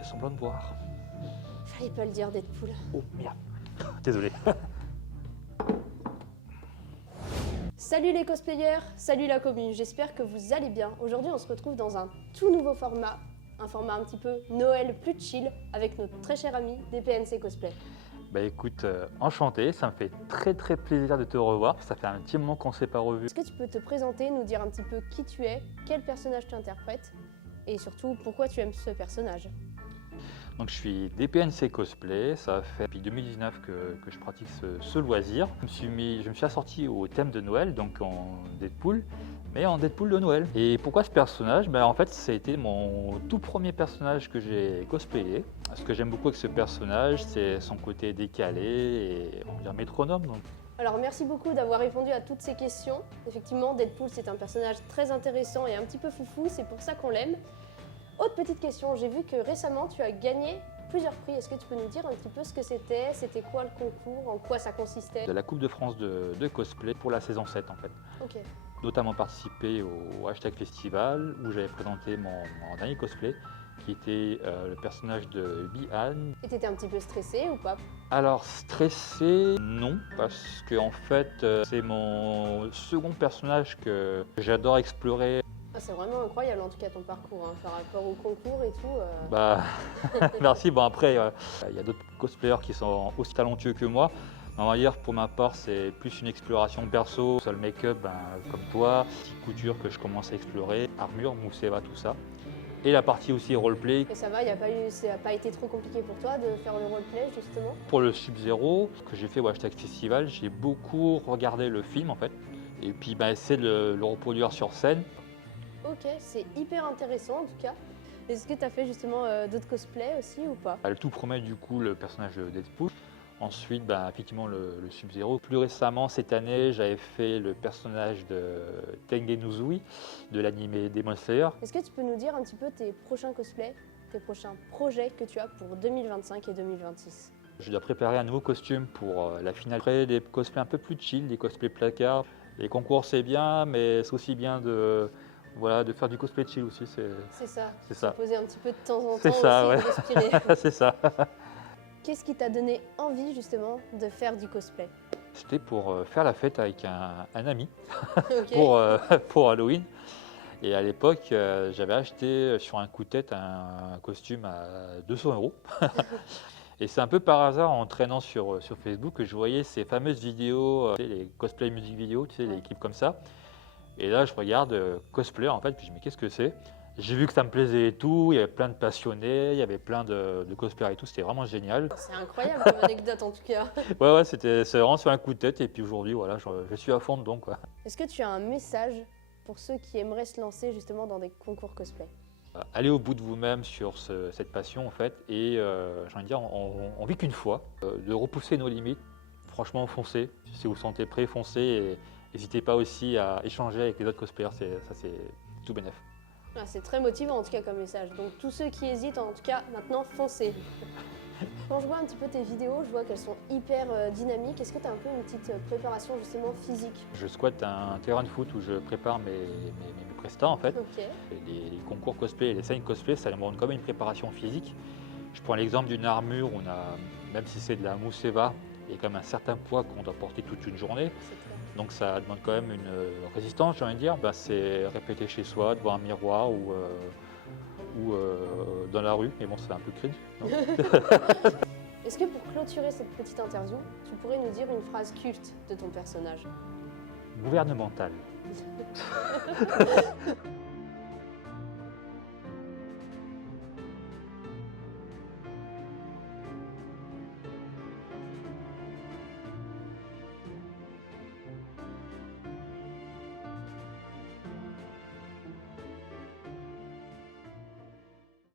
fais semblant de boire. Fallait pas le dire, Deadpool. Oh merde, désolé. Salut les cosplayers, salut la commune, j'espère que vous allez bien. Aujourd'hui on se retrouve dans un tout nouveau format, un format un petit peu Noël plus chill avec notre très cher ami des PNC Cosplay. Bah écoute, enchanté, ça me fait très plaisir de te revoir. Ça fait un petit moment qu'on ne s'est pas revu. Est-ce que tu peux te présenter, nous dire un petit peu qui tu es, quel personnage tu interprètes et surtout pourquoi tu aimes ce personnage? Donc je suis DPNC Cosplay, ça fait depuis 2019 que je pratique ce loisir. Je me suis assorti au thème de Noël, donc en Deadpool, mais en Deadpool de Noël. Et pourquoi ce personnage? En fait, ça a été mon tout premier personnage que j'ai cosplayé. Ce que j'aime beaucoup avec ce personnage, c'est son côté décalé et on va dire métronome. Donc. Alors merci beaucoup d'avoir répondu à toutes ces questions. Effectivement, Deadpool c'est un personnage très intéressant et un petit peu foufou, c'est pour ça qu'on l'aime. Autre petite question, j'ai vu que récemment tu as gagné plusieurs prix. Est-ce que tu peux nous dire un petit peu ce que c'était quoi le concours, en quoi ça consistait? De la Coupe de France de cosplay pour la saison 7 en fait. Ok. Notamment participé au Hashtag Festival où j'avais présenté mon dernier cosplay qui était le personnage de Bi-Han. Et t'étais un petit peu stressé ou pas? Alors stressé, non, parce que en fait c'est mon second personnage que j'adore explorer. Ah, c'est vraiment incroyable en tout cas ton parcours, hein, par rapport au concours et tout. Bah, merci. Bon après, il y a d'autres cosplayers qui sont aussi talentueux que moi. On va dire pour ma part, c'est plus une exploration perso, sur le make-up comme toi, petite couture que je commence à explorer, armure, mousseva, tout ça. Et la partie aussi roleplay. Et ça va, ça n'a pas été trop compliqué pour toi de faire le roleplay justement? Pour le Sub-Zero que j'ai fait au Hashtag Festival, j'ai beaucoup regardé le film en fait. Et puis essayer de le reproduire sur scène. Ok, c'est hyper intéressant en tout cas. Est-ce que tu as fait justement d'autres cosplays aussi ou pas? Le tout premier du coup le personnage de Deadpool. Ensuite effectivement le Sub-Zero. Plus récemment cette année j'avais fait le personnage de Tengen Uzui de l'anime Demon Slayer. Est-ce que tu peux nous dire un petit peu tes prochains cosplays, tes prochains projets que tu as pour 2025 et 2026? Je dois préparer un nouveau costume pour la finale. Après des cosplays un peu plus chill, des cosplays placards. Les concours c'est bien mais c'est aussi bien de faire du cosplay chill aussi. C'est ça, c'est ça. Se poser un petit peu de temps en temps C'est ça, aussi ouais. et respirer. C'est ça. Qu'est-ce qui t'a donné envie justement de faire du cosplay? C'était pour faire la fête avec un ami Okay. pour Halloween. Et à l'époque, j'avais acheté sur un coup de tête un costume à 200 €. Et c'est un peu par hasard en traînant sur Facebook que je voyais ces fameuses vidéos, les cosplay music vidéo, tu sais, les clips comme ça. Et là, je regarde cosplay en fait, puis je me dis qu'est-ce que c'est? J'ai vu que ça me plaisait et tout, il y avait plein de passionnés, il y avait plein de cosplayers et tout, c'était vraiment génial. C'est incroyable comme anecdote en tout cas. Ouais, c'est vraiment sur un coup de tête et puis aujourd'hui, voilà, je suis à fond dedans, quoi. Est-ce que tu as un message pour ceux qui aimeraient se lancer justement dans des concours cosplay? Allez au bout de vous-même sur cette passion en fait et j'ai envie de dire, on vit qu'une fois, de repousser nos limites, franchement foncez, si vous vous sentez prêt, foncez et n'hésitez pas aussi à échanger avec les autres cosplayers, c'est tout bénef. Ah, c'est très motivant en tout cas comme message, donc tous ceux qui hésitent en tout cas maintenant foncez. Quand je vois un petit peu tes vidéos, je vois qu'elles sont hyper dynamiques. Est-ce que tu as un peu une petite préparation justement physique? Je squatte un terrain de foot où je prépare mes prestats en fait. Ok. Les concours cosplay et les scènes cosplay, ça demande quand même une préparation physique. Je prends l'exemple d'une armure, même si c'est de la mousseva, il y a quand même un certain poids qu'on doit porter toute une journée. Donc ça demande quand même une résistance, j'ai envie de dire. C'est répéter chez soi, devant un miroir ou dans la rue. Mais bon, c'est un peu cringe. Est-ce que pour clôturer cette petite interview, tu pourrais nous dire une phrase culte de ton personnage? Gouvernemental.